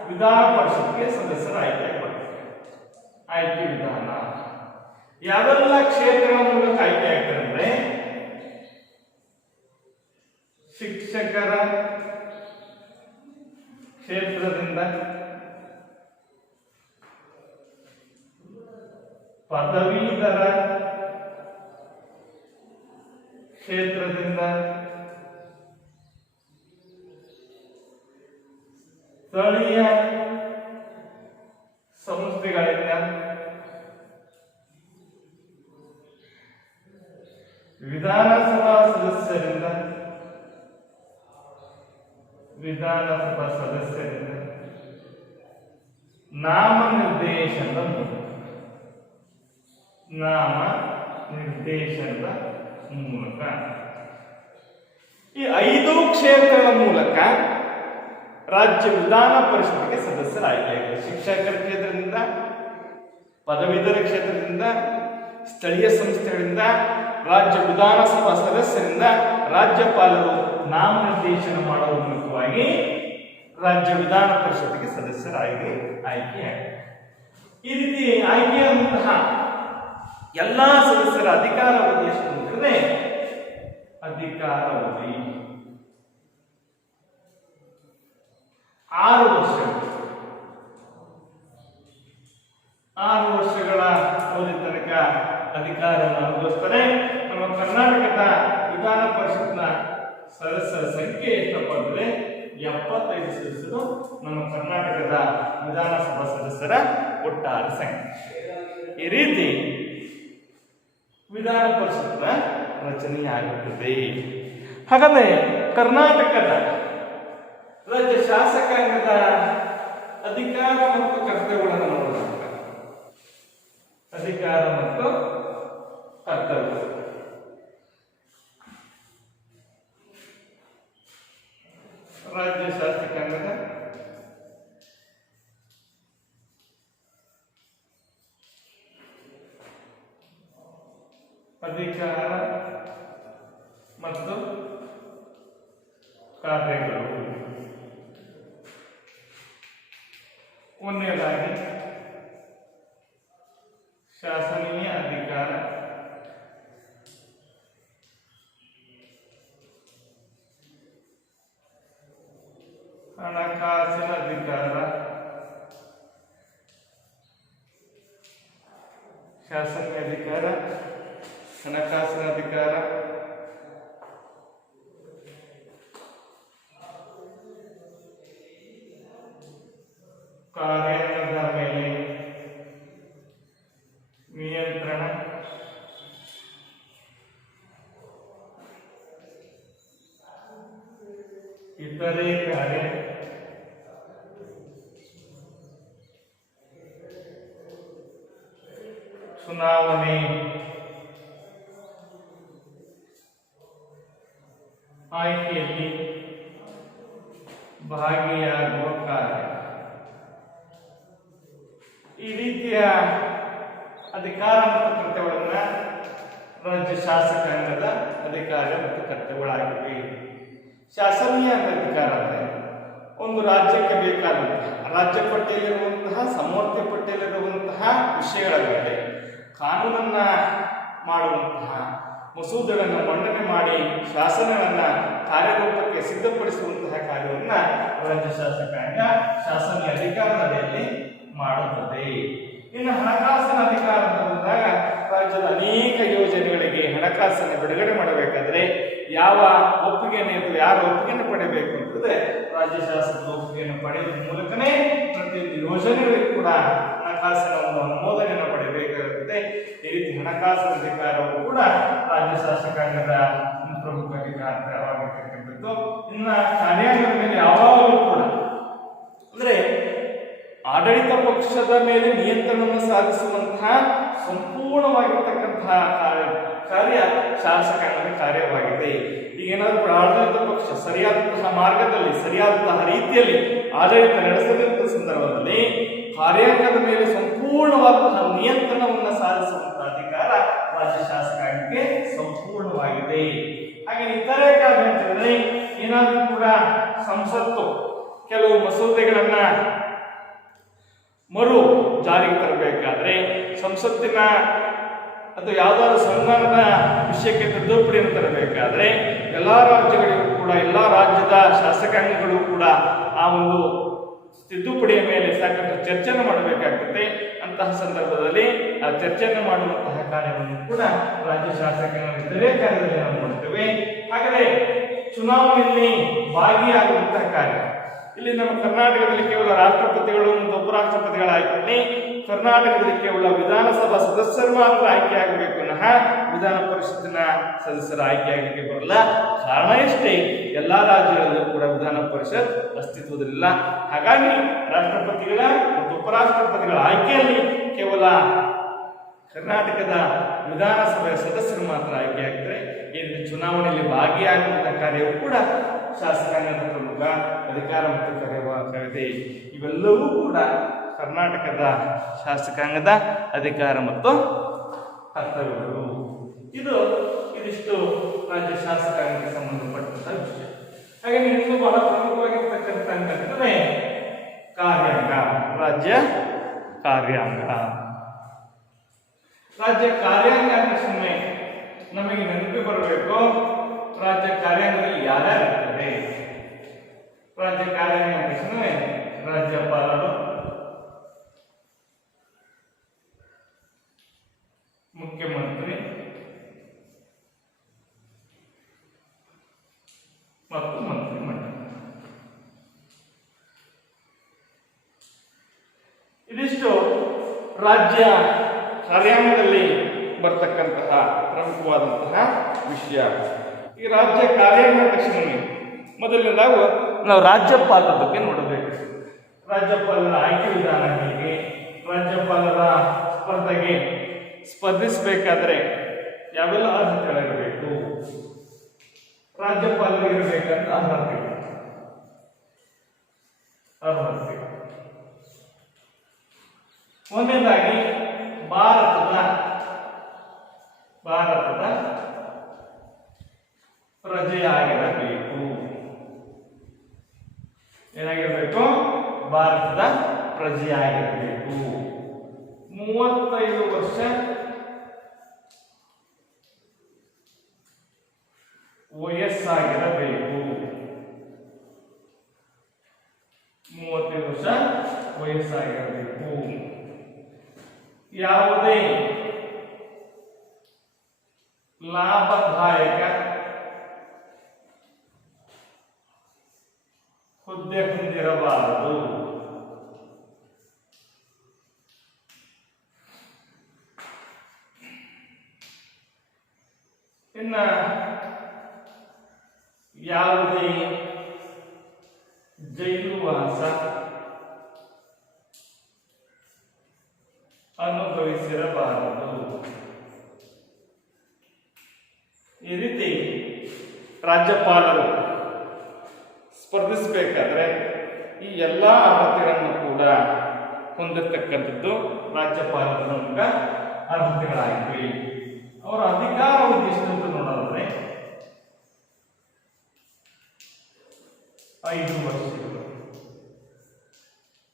ವಿಧಾನ ಪರಿಷತ್ಗೆ ಸದಸ್ಯರ ಆಯ್ಕೆ ಮಾಡ್ತಾರೆ. ಆಯ್ಕೆ ವಿಧಾನ ಯಾವೆಲ್ಲ ಕ್ಷೇತ್ರಗಳ ಮೂಲಕ ಆಯ್ಕೆ ಆಗ್ತಾರೆ ಅಂದ್ರೆ ಶಿಕ್ಷಕರ ಕ್ಷೇತ್ರದಿಂದ, ಪದವೀಧರ ಕ್ಷೇತ್ರದಿಂದ, ಸ್ಥಳೀಯ ಸಂಸ್ಥೆಗಳಿಂದ, ವಿಧಾನಸಭಾ ಸದಸ್ಯರಿಂದ, ನಾಮನಿರ್ದೇಶನದ ಮೂಲಕ ಈ 5 ಕ್ಷೇತ್ರಗಳ ಮೂಲಕ ರಾಜ್ಯ ವಿಧಾನ ಪರಿಷತ್ಗೆ ಸದಸ್ಯರ ಆಯ್ಕೆಯಾಗಿದೆ. ಶಿಕ್ಷಕರ ಕ್ಷೇತ್ರದಿಂದ, ಪದವೀಧರ ಕ್ಷೇತ್ರದಿಂದ, ಸ್ಥಳೀಯ ಸಂಸ್ಥೆಗಳಿಂದ, ರಾಜ್ಯ ವಿಧಾನಸಭಾ ಸದಸ್ಯರಿಂದ ರಾಜ್ಯಪಾಲರು ನಾಮನಿರ್ದೇಶನ ಮಾಡುವ ಮೂಲಕವಾಗಿ ರಾಜ್ಯ ವಿಧಾನ ಪರಿಷತ್ಗೆ ಸದಸ್ಯರ ಆಯ್ಕೆಯಾಗಿದೆ. ಈ ರೀತಿ ಆಯ್ಕೆಯಾದಂತಹ ಎಲ್ಲಾ ಸದಸ್ಯರ ಅಧಿಕಾರಾವಧಿ ಎಷ್ಟು ಅಂತಂದ್ರೆ ಅಧಿಕಾರಾವಧಿ 6 ವರ್ಷಗಳು. 6 ವರ್ಷಗಳ ಅವಧಿ ತನಕ ಅಧಿಕಾರವನ್ನು ಅನುಭವಿಸ್ತಾರೆ. ನಮ್ಮ ಕರ್ನಾಟಕದ ವಿಧಾನ ಪರಿಷತ್ನ ಸದಸ್ಯರ ಸಂಖ್ಯೆ ಎಷ್ಟಪ್ಪ ಅಂದ್ರೆ 75 ಸದಸ್ಯರು ನಮ್ಮ ಕರ್ನಾಟಕದ ವಿಧಾನಸಭಾ ಸದಸ್ಯರ ಒಟ್ಟಾರೆ ಸಂಖ್ಯೆ. ಈ ರೀತಿ ವಿಧಾನ ಪರಿಷತ್ನ ರಚನೆಯಾಗುತ್ತದೆ. ಹಾಗಾದ್ರೆ ಕರ್ನಾಟಕದ ರಾಜ್ಯ ಶಾಸಕಾಂಗದ ಅಧಿಕಾರ ಮತ್ತು ಕರ್ತವ್ಯಗಳನ್ನು ನೋಡೋಣ. ಅಧಿಕಾರ ಮತ್ತು ಕರ್ತವ್ಯ. ರಾಜ್ಯ ಶಾಸಕಾಂಗದ ಅಧಿಕಾರ ಮತ್ತು ಕಾರ್ಯಗಳು. ಒಂದನೇದಾಗಿ ಶಾಸನೀಯ ಅಧಿಕಾರ, ಹಣಕಾಸಿನ ಅಧಿಕಾರ, ಶಾಸನೀಯ ಅಧಿಕಾರ, ಹಣಕಾಸಿನ ಅಧಿಕಾರ, ಕಾರ್ಯಾಂಗದ ಮೇಲೆ ನಿಯಂತ್ರಣ, ಇತರೆ ಕಾರ್ಯ, ಚುನಾವಣೆ, ಆಯ್ಕೆಯಲ್ಲಿ ಭಾಗಿಯಾಗುವ ಕಾರ್ಯ. ಈ ರೀತಿಯ ಅಧಿಕಾರ ಮತ್ತು ಕರ್ತವ್ಯಗಳನ್ನ ರಾಜ್ಯ ಶಾಸಕಾಂಗದ ಅಧಿಕಾರ ಮತ್ತು ಕರ್ತವ್ಯಗಳಾಗಿವೆ. ಶಾಸನೀಯ ಅಧಿಕಾರ ಅಂದರೆ ಒಂದು ರಾಜ್ಯಕ್ಕೆ ಬೇಕಾದಂತಹ ರಾಜ್ಯ ಪಟ್ಟಿಯಲ್ಲಿರುವಂತಹ ಸಮವರ್ತಿ ಪಟ್ಟಿಯಲ್ಲಿರುವಂತಹ ವಿಷಯಗಳ ಮೇಲೆ ಕಾನೂನನ್ನ ಮಾಡುವಂತಹ, ಮಸೂದೆಗಳನ್ನು ಮಂಡನೆ ಮಾಡಿ ಶಾಸನಗಳನ್ನು ಕಾರ್ಯರೂಪಕ್ಕೆ ಸಿದ್ಧಪಡಿಸುವಂತಹ ಕಾರ್ಯವನ್ನು ರಾಜ್ಯ ಶಾಸಕಾಂಗ ಶಾಸನೀಯ ಅಧಿಕಾರದ ಅಡಿಯಲ್ಲಿ ಮಾಡುತ್ತದೆ. ಇನ್ನು ಹಣಕಾಸಿನ ಅಧಿಕಾರ ಬಂದಾಗ ರಾಜ್ಯದ ಅನೇಕ ಯೋಜನೆಗಳಿಗೆ ಹಣಕಾಸನ್ನು ಬಿಡುಗಡೆ ಮಾಡಬೇಕಾದ್ರೆ ಯಾವ ಒಪ್ಪಿಗೆಯನ್ನು ಯಾರ ಒಪ್ಪಿಗೆಯನ್ನು ಪಡೆಯಬೇಕು ಅಂತಂದ್ರೆ ರಾಜ್ಯ ಶಾಸಕರ ಒಪ್ಪಿಗೆಯನ್ನು ಪಡೆಯುವ ಮೂಲಕನೇ ಪ್ರತಿಯೊಂದು ಯೋಜನೆಗಳಿಗೂ ಕೂಡ ಹಣಕಾಸಿನ ಒಂದು ಅನುಮೋದನೆಯನ್ನು ಪಡೆಯಬೇಕಾಗುತ್ತದೆ. ಈ ರೀತಿ ಹಣಕಾಸಿನ ಅಧಿಕಾರವು ಕೂಡ ರಾಜ್ಯ ಶಾಸಕಾಂಗದ ಪ್ರಮುಖ ಅಧಿಕಾರವಾಗಿರ್ತಕ್ಕಂಥದ್ದು. ಇನ್ನು ಕಾರ್ಯಾಂಗದ ಮೇಲೆ ಯಾವಾಗಲೂ ಕೂಡ ಅಂದ್ರೆ ಆಡಳಿತ ಪಕ್ಷದ ಮೇಲೆ ನಿಯಂತ್ರಣವನ್ನು ಸಾಧಿಸುವಂತಹ ಸಂಪೂರ್ಣವಾಗಿರ್ತಕ್ಕಂತಹ ಕಾರ್ಯ ಶಾಸಕಾಂಗದ ಕಾರ್ಯವಾಗಿದೆ. ಈಗೇನಾದರೂ ಆಡಳಿತ ಪಕ್ಷ ಸರಿಯಾದಂತಹ ಮಾರ್ಗದಲ್ಲಿ ಸರಿಯಾದಂತಹ ರೀತಿಯಲ್ಲಿ ಆಡಳಿತ ನಡೆಸದಂತಹ ಸಂದರ್ಭದಲ್ಲಿ ಕಾರ್ಯಾಂಗದ ಮೇಲೆ ಸಂಪೂರ್ಣವಾದಂತಹ ನಿಯಂತ್ರಣವನ್ನು ಸಾಧಿಸುವಂತಹ ಅಧಿಕಾರ ರಾಜ್ಯ ಶಾಸಕಾಂಗಕ್ಕೆ ಸಂಪೂರ್ಣವಾಗಿದೆ. ಹಾಗೆ ಇತರೆ ಕಾರ್ಯ ಅಂತಂದ್ರೆ ಏನಾದರೂ ಕೂಡ ಸಂಸತ್ತು ಕೆಲವು ಮಸೂದೆಗಳನ್ನ ಮರು ಜಾರಿಗೆ ತರಬೇಕಾದ್ರೆ, ಸಂಸತ್ತಿನ ಅಥವಾ ಯಾವುದಾದ್ರೂ ಸಂವಿಧಾನದ ವಿಷಯಕ್ಕೆ ತಿದ್ದುಪಡಿಯನ್ನು ತರಬೇಕಾದ್ರೆ ಎಲ್ಲ ರಾಜ್ಯಗಳಿಗೂ ಕೂಡ ಎಲ್ಲ ರಾಜ್ಯದ ಶಾಸಕಾಂಗಗಳು ಕೂಡ ಆ ಒಂದು ತಿದ್ದುಪಡಿಯ ಮೇಲೆ ಸಾಕಷ್ಟು ಚರ್ಚೆಯನ್ನು ಮಾಡಬೇಕಾಗ್ತದೆ. ಅಂತಹ ಸಂದರ್ಭದಲ್ಲಿ ಆ ಚರ್ಚೆಯನ್ನು ಮಾಡುವಂತಹ ಕಾರ್ಯವನ್ನು ಕೂಡ ರಾಜ್ಯ ಶಾಸಕಾಂಗ ಇತರೆ ಕಾರ್ಯದಲ್ಲಿ ನಾವು ನೋಡ್ತೇವೆ. ಹಾಗಾದರೆ ಚುನಾವಣೆಯಲ್ಲಿ ಭಾಗಿಯಾಗುವಂತಹ ಕಾರ್ಯ ಇಲ್ಲಿ ನಮ್ಮ ಕರ್ನಾಟಕದಲ್ಲಿ ಕೇವಲ ರಾಷ್ಟ್ರಪತಿಗಳು ಮತ್ತು ಉಪರಾಷ್ಟ್ರಪತಿಗಳ ಆಯ್ಕೆಯಲ್ಲಿ ಕರ್ನಾಟಕದಲ್ಲಿ ಕೇವಲ ವಿಧಾನಸಭಾ ಸದಸ್ಯರು ಮಾತ್ರ ಆಯ್ಕೆಯಾಗಬೇಕು ವಿನಃ ವಿಧಾನ ಪರಿಷತ್ತಿನ ಸದಸ್ಯರ ಆಯ್ಕೆಯಾಗಲಿಕ್ಕೆ ಬರಲ್ಲ. ಕಾರಣ ಎಷ್ಟೇ, ಎಲ್ಲಾ ರಾಜ್ಯಗಳಲ್ಲೂ ಕೂಡ ವಿಧಾನ ಪರಿಷತ್ ಅಸ್ತಿತ್ವದಲ್ಲಿಲ್ಲ. ಹಾಗಾಗಿ ರಾಷ್ಟ್ರಪತಿಗಳ ಮತ್ತು ಉಪರಾಷ್ಟ್ರಪತಿಗಳ ಆಯ್ಕೆಯಲ್ಲಿ ಕೇವಲ ಕರ್ನಾಟಕದ ವಿಧಾನಸಭೆಯ ಸದಸ್ಯರು ಮಾತ್ರ ಆಯ್ಕೆಯಾಗ್ತಾರೆ. ಈ ರೀತಿ ಚುನಾವಣೆಯಲ್ಲಿ ಭಾಗಿಯಾಗುವಂತಹ ಕಾರ್ಯವು ಕೂಡ ಶಾಸಕಾಂಗದ ಪ್ರಮುಖ ಅಧಿಕಾರ ಮತ್ತು ಕಾರ್ಯವಾಗಿದೆ. ಇವೆಲ್ಲವೂ ಕೂಡ ಕರ್ನಾಟಕದ ಶಾಸಕಾಂಗದ ಅಧಿಕಾರ ಮತ್ತು ಕರ್ತವ್ಯಗಳು. ಇದಿಷ್ಟು ರಾಜ್ಯ ಶಾಸಕಾಂಗಕ್ಕೆ ಸಂಬಂಧಪಟ್ಟಂತಹ ವಿಷಯ. ಹಾಗೆ ಇನ್ನೂ ಬಹಳ ಪ್ರಮುಖವಾಗಿರ್ತಕ್ಕಂಥ ಅಂತಂದ್ರೆ ಕಾರ್ಯಾಂಗ, ರಾಜ್ಯ ಕಾರ್ಯಾಂಗ. ರಾಜ್ಯ ಕಾರ್ಯಾಂಗ ಅಂದ ತಕ್ಷಣ ನಮಗೆ ನೆನಪು ಬರಬೇಕು, ರಾಜ್ಯ ಕಾರ್ಯಾಂಗದಲ್ಲಿ ಯಾರ್ಯಾರು ಇರ್ತದೆ. ರಾಜ್ಯ ಕಾರ್ಯಾಂಗ ಅಂದ ತಕ್ಷಣ ರಾಜ್ಯಪಾಲರು, ಮುಖ್ಯಮಂತ್ರಿ ಮತ್ತು ಮಂತ್ರಿಮಂಡಲ. ಇದಿಷ್ಟು ರಾಜ್ಯ ಕಾರ್ಯಾಂಗದಲ್ಲಿ ಬರ್ತಕ್ಕಂತಹ ಪ್ರಮುಖವಾದಂತಹ ವಿಷಯ. ಈ ರಾಜ್ಯ ಕಾರ್ಯಾಂಗ ತಕ್ಷಣ ಮೊದಲನೇದಾಗಿ ನಾವು ರಾಜ್ಯಪಾಲರ ಬಗ್ಗೆ ನೋಡಬೇಕು. ರಾಜ್ಯಪಾಲರ ಆಯ್ಕೆ ವಿಧಾನ ಹೇಗೆ, ರಾಜ್ಯಪಾಲರ ಸ್ಪರ್ಧೆಗೆ ಸ್ಪರ್ಧಿಸಬೇಕಾದ್ರೆ ಯಾವೆಲ್ಲ ಅರ್ಹತೆಗಳಿರಬೇಕು, ರಾಜ್ಯಪಾಲರಿಗೆ ಇರಬೇಕಂತ ಅರ್ಹತೆ. ಒಂದನೇದಾಗಿ ಭಾರತದ ಪ್ರಜೆಯಾಗಿರಬೇಕು. ಏನಾಗಿರಬೇಕು? ಭಾರತದ ಪ್ರಜೆಯಾಗಿರಬೇಕು. 35 ವರ್ಷ ವಯಸ್ಸಾಗಿರಬೇಕು. 35 ವರ್ಷ ವಯಸ್ಸಾಗಿರಬೇಕು. ಯಾವುದೇ ಲಾಭದಾಯಕ ಹುದ್ದೆ ಹೊಂದಿರಬಾರದು. ಇನ್ನ ಯಾವುದೇ ಜೈಲುವಾಸ ಅನುಭವಿಸಿರಬಾರದು. ಈ ರೀತಿ ರಾಜ್ಯಪಾಲರು ಸ್ಪರ್ಧಿಸಬೇಕಾದ್ರೆ ಈ ಎಲ್ಲ ಅರ್ಹತೆಗಳನ್ನು ಕೂಡ ಹೊಂದಿರತಕ್ಕಂಥದ್ದು ರಾಜ್ಯಪಾಲರ ಪ್ರಮುಖ ಅರ್ಹತೆಗಳಾಗಿವೆ. ಅವರ ಅಧಿಕಾರ ಎಷ್ಟು ಅಂತ ನೋಡೋದಾದ್ರೆ 5 ವರ್ಷಗಳು.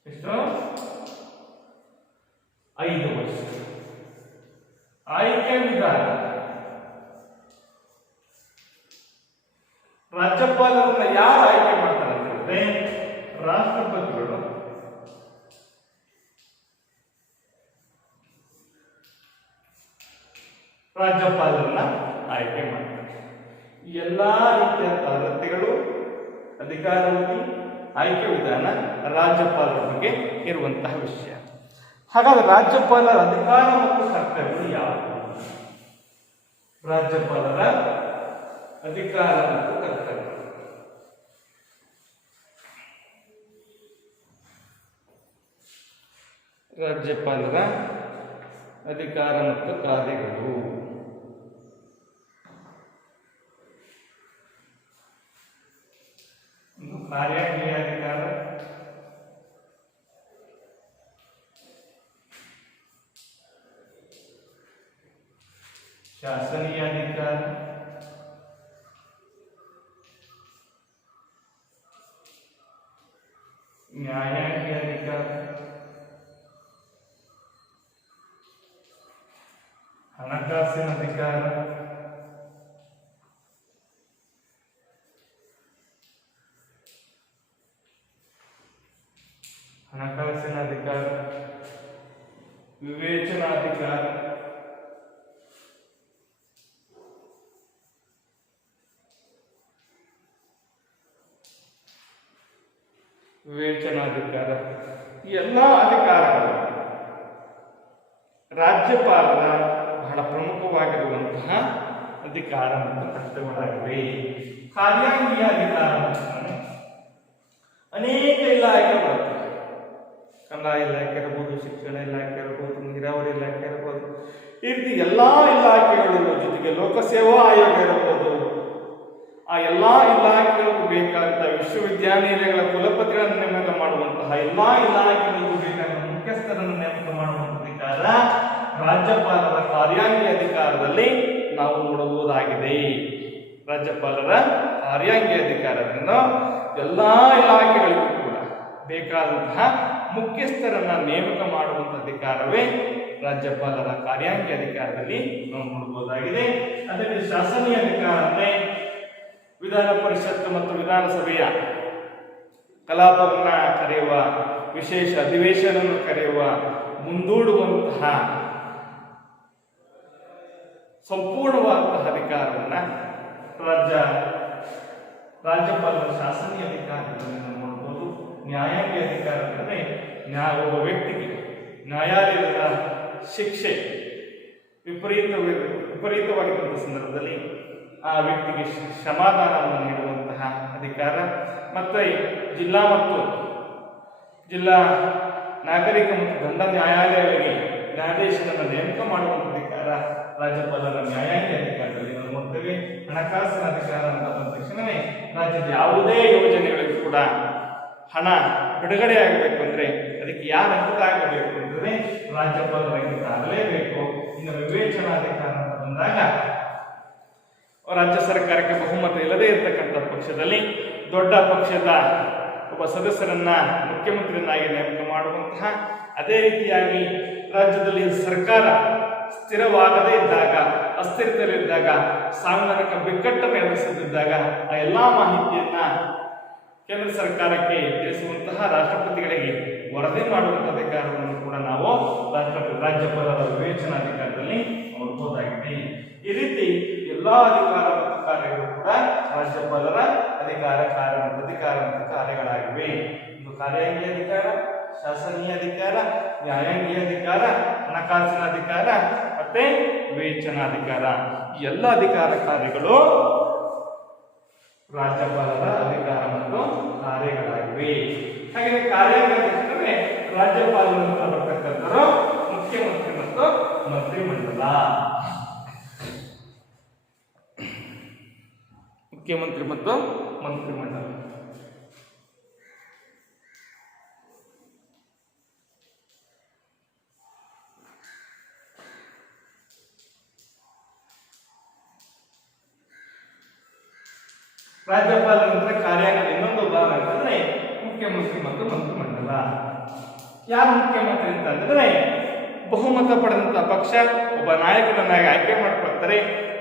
ಎಷ್ಟು? 5 ವರ್ಷ. ಆಯ್ಕೆ ವಿಧಾನ, ರಾಜ್ಯಪಾಲರನ್ನ ಯಾರು ಆಯ್ಕೆ ಮಾಡ್ತಾರೆ ಅಂತಂದ್ರೆ ರಾಷ್ಟ್ರಪತಿಗಳು ರಾಜ್ಯಪಾಲರನ್ನ ಆಯ್ಕೆ ಮಾಡ್ತಾರೆ. ಈ ಎಲ್ಲಾ ರೀತಿಯ ಅರ್ಹತೆಗಳು, ಅಧಿಕಾರಾವಧಿ, ಆಯ್ಕೆ ವಿಧಾನ ರಾಜ್ಯಪಾಲರ ಬಗ್ಗೆ ಇರುವಂತಹ ವಿಷಯ. ಹಾಗಾದ್ರೆ ರಾಜ್ಯಪಾಲರ ಅಧಿಕಾರ ಮತ್ತು ಕರ್ತವ್ಯಗಳು ಯಾವುವು? ರಾಜ್ಯಪಾಲರ ಅಧಿಕಾರ ಮತ್ತು ಕರ್ತವ್ಯ. ರಾಜ್ಯಪಾಲರ ಅಧಿಕಾರ ಮತ್ತು ಕಾರ್ಯಗಳು. ಕಾರ್ಯಾಂಗೀಯ ಅಧಿಕಾರ, ಶಾಸನೀಯ ಅಧಿಕಾರ, ನ್ಯಾಯಾಂಗೀಯ ಅಧಿಕಾರ, ಹಣಕಾಸಿನ ಅಧಿಕಾರ, ವಿವೇಚನಾಧಿಕಾರ, ಈ ಎಲ್ಲ ಅಧಿಕಾರಗಳು ರಾಜ್ಯಪಾಲರ ಬಹಳ ಪ್ರಮುಖವಾಗಿರುವಂತಹ ಅಧಿಕಾರ ಮತ್ತು ಕರ್ತವ್ಯಗಳಾಗಿವೆ. ಕಾರ್ಯಾಂಗೀಯ ಅಧಿಕಾರ ಅನೇಕ ಇಲಾಖೆ ಬರ್ತವೆ. ಕಂದಾಯ ಇಲಾಖೆ ಇರ್ಬೋದು, ಶಿಕ್ಷಣ ಇಲಾಖೆ ಇರ್ಬೋದು, ನೀರಾವರಿ ಇಲಾಖೆ ಇರ್ಬೋದು. ಈ ರೀತಿ ಎಲ್ಲಾ ಇಲಾಖೆಗಳು ಜೊತೆಗೆ ಲೋಕಸೇವಾ ಆಯೋಗ ಇರಬಹುದು. ಆ ಎಲ್ಲಾ ಇಲಾಖೆಗಳಿಗೂ ಬೇಕಾದಂತ ವಿಶ್ವವಿದ್ಯಾನಿಲಯಗಳ ಕುಲಪತಿಗಳನ್ನು ನೇಮಕ ಮಾಡುವಂತಹ ಎಲ್ಲಾ ಇಲಾಖೆಗಳಿಗೂ ಬೇಕಾದ ಮುಖ್ಯಸ್ಥರನ್ನು ನೇಮಕ ಮಾಡುವಂತಹ ಅಧಿಕಾರ ರಾಜ್ಯಪಾಲರ ಕಾರ್ಯಾಂಗೀಯ ಅಧಿಕಾರದಲ್ಲಿ ನಾವು ನೋಡಬಹುದಾಗಿದೆ. ರಾಜ್ಯಪಾಲರ ಕಾರ್ಯಾಂಗೀಯ ಅಧಿಕಾರದಿಂದ ಎಲ್ಲಾ ಇಲಾಖೆಗಳಿಗೂ ಕೂಡ ಬೇಕಾದಂತಹ ಮುಖ್ಯಸ್ಥರನ್ನ ನೇಮಕ ಮಾಡುವಂತ ಅಧಿಕಾರವೇ ರಾಜ್ಯಪಾಲರ ಕಾರ್ಯಾಂಗ ಅಧಿಕಾರದಲ್ಲಿ ನಾವು ನೋಡಬಹುದಾಗಿದೆ. ಅದರಲ್ಲಿ ಶಾಸನೀಯ ಅಧಿಕಾರ ಅಂದ್ರೆ ವಿಧಾನ ಪರಿಷತ್ ಮತ್ತು ವಿಧಾನಸಭೆಯ ಕಲಾಪವನ್ನ ಕರೆಯುವ, ವಿಶೇಷ ಅಧಿವೇಶನವನ್ನು ಕರೆಯುವ, ಮುಂದೂಡುವಂತಹ ಸಂಪೂರ್ಣವಾದಂತಹ ಅಧಿಕಾರವನ್ನ ರಾಜ್ಯಪಾಲರ ಶಾಸನೀಯ ಅಧಿಕಾರದಲ್ಲಿ ನಾವು ನೋಡಬಹುದು. ನ್ಯಾಯಾಂಗ ಅಧಿಕಾರ ಅಂದರೆ ಒಬ್ಬ ವ್ಯಕ್ತಿಗೆ ನ್ಯಾಯಾಲಯದ ಶಿಕ್ಷೆ ವಿಪರೀತವಾಗಿರುವಂತಹ ಸಂದರ್ಭದಲ್ಲಿ ಆ ವ್ಯಕ್ತಿಗೆ ಕ್ಷಮಾದಾನವನ್ನು ನೀಡುವಂತಹ ಅಧಿಕಾರ. ಮತ್ತೆ ಜಿಲ್ಲಾ ನಾಗರಿಕ ಮತ್ತು ದಂಡ ನ್ಯಾಯಾಲಯಗಳಿಗೆ ನ್ಯಾಯಾಧೀಶರನ್ನು ನೇಮಕ ಮಾಡುವಂತಹ ಅಧಿಕಾರ ರಾಜ್ಯಪಾಲರ ನ್ಯಾಯಾಂಗ ಅಧಿಕಾರದಲ್ಲಿ ನಾವು ನೋಡ್ತೇವೆ. ಹಣಕಾಸಿನ ಅಧಿಕಾರ ಅಂತ ಬಂದ ತಕ್ಷಣವೇ ರಾಜ್ಯದ ಯಾವುದೇ ಯೋಜನೆಗಳಿಗೂ ಕೂಡ ಹಣ ಬಿಡುಗಡೆ ಆಗಬೇಕು ಅಂದ್ರೆ ಅದಕ್ಕೆ ಯಾರ ಅಂಕಿತ ಆಗಬೇಕು ಅಂತಂದ್ರೆ ರಾಜ್ಯಪಾಲರ ಅಂಕಿತ ಆಗಲೇಬೇಕು. ಇನ್ನು ವಿವೇಚನಾಧಿಕಾರ ಅಂತ ಬಂದಾಗ ರಾಜ್ಯ ಸರ್ಕಾರಕ್ಕೆ ಬಹುಮತ ಇಲ್ಲದೇ ಇರತಕ್ಕಂಥ ಪಕ್ಷದಲ್ಲಿ ದೊಡ್ಡ ಪಕ್ಷದ ಒಬ್ಬ ಸದಸ್ಯರನ್ನ ಮುಖ್ಯಮಂತ್ರಿಯನ್ನಾಗಿ ನೇಮಕ ಮಾಡುವಂತಹ, ಅದೇ ರೀತಿಯಾಗಿ ರಾಜ್ಯದಲ್ಲಿ ಸರ್ಕಾರ ಸ್ಥಿರವಾಗದೇ ಇದ್ದಾಗ, ಅಸ್ಥಿರತೆಯಲ್ಲಿದ್ದಾಗ, ಸಾಂವಿಧಾನಿಕ ಬಿಕ್ಕಟ್ಟನ್ನು ಎದುರಿಸುತ್ತಿದ್ದಾಗ ಆ ಎಲ್ಲಾ ಮಾಹಿತಿಯನ್ನ ಕೇಂದ್ರ ಸರ್ಕಾರಕ್ಕೆ ತಿಳಿಸುವಂತಹ, ರಾಷ್ಟ್ರಪತಿಗಳಿಗೆ ವರದಿ ಮಾಡುವಂತಹ ಅಧಿಕಾರವನ್ನು ಕೂಡ ನಾವು ರಾಜ್ಯಪಾಲರ ವಿವೇಚನಾಧಿಕಾರದಲ್ಲಿ ನೋಡಬಹುದಾಗಿದೆ. ಈ ರೀತಿ ಎಲ್ಲಾ ಅಧಿಕಾರ ಮತ್ತು ಕಾರ್ಯಗಳು ಕೂಡ ರಾಜ್ಯಪಾಲರ ಅಧಿಕಾರ ಮತ್ತು ಕಾರ್ಯಗಳಾಗಿವೆ. ಇದು ಕಾರ್ಯಾಂಗೀಯ ಅಧಿಕಾರ, ಶಾಸನೀಯ ಅಧಿಕಾರ, ನ್ಯಾಯಾಂಗೀಯ ಅಧಿಕಾರ, ಹಣಕಾಸಿನ ಅಧಿಕಾರ ಮತ್ತೆ ವಿವೇಚನಾಧಿಕಾರ. ಈ ಎಲ್ಲ ಅಧಿಕಾರ ಕಾರ್ಯಗಳು ರಾಜ್ಯಪಾಲರ ಅಧಿಕಾರ ಮತ್ತು ಕಾರ್ಯಗಳಾಗಿವೆ. ಹಾಗೆ ಕಾರ್ಯಾಂಗ ಅಂದರೆ ರಾಜ್ಯಪಾಲರಿಂದ ಬರ್ತಕ್ಕಂಥವರು ಮುಖ್ಯಮಂತ್ರಿ ಮತ್ತು ಮಂತ್ರಿಮಂಡಲ. ಮುಖ್ಯಮಂತ್ರಿ ಮತ್ತು ಮಂತ್ರಿಮಂಡಲ ರಾಜ್ಯಪಾಲರ ನಂತರ ಕಾರ್ಯಾಂಗದ ಇನ್ನೊಂದು ಭಾಗ ಅಂತಂದ್ರೆ ಮುಖ್ಯಮಂತ್ರಿ ಮತ್ತು ಮಂತ್ರಿಮಂಡಲ. ಯಾರು ಮುಖ್ಯಮಂತ್ರಿ ಅಂತಂದ್ರೆ ಬಹುಮತ ಪಡೆದಂತಹ ಪಕ್ಷ ಒಬ್ಬ ನಾಯಕನನ್ನಾಗಿ ಆಯ್ಕೆ ಮಾಡಿಕೊಳ್ತಾರೆ.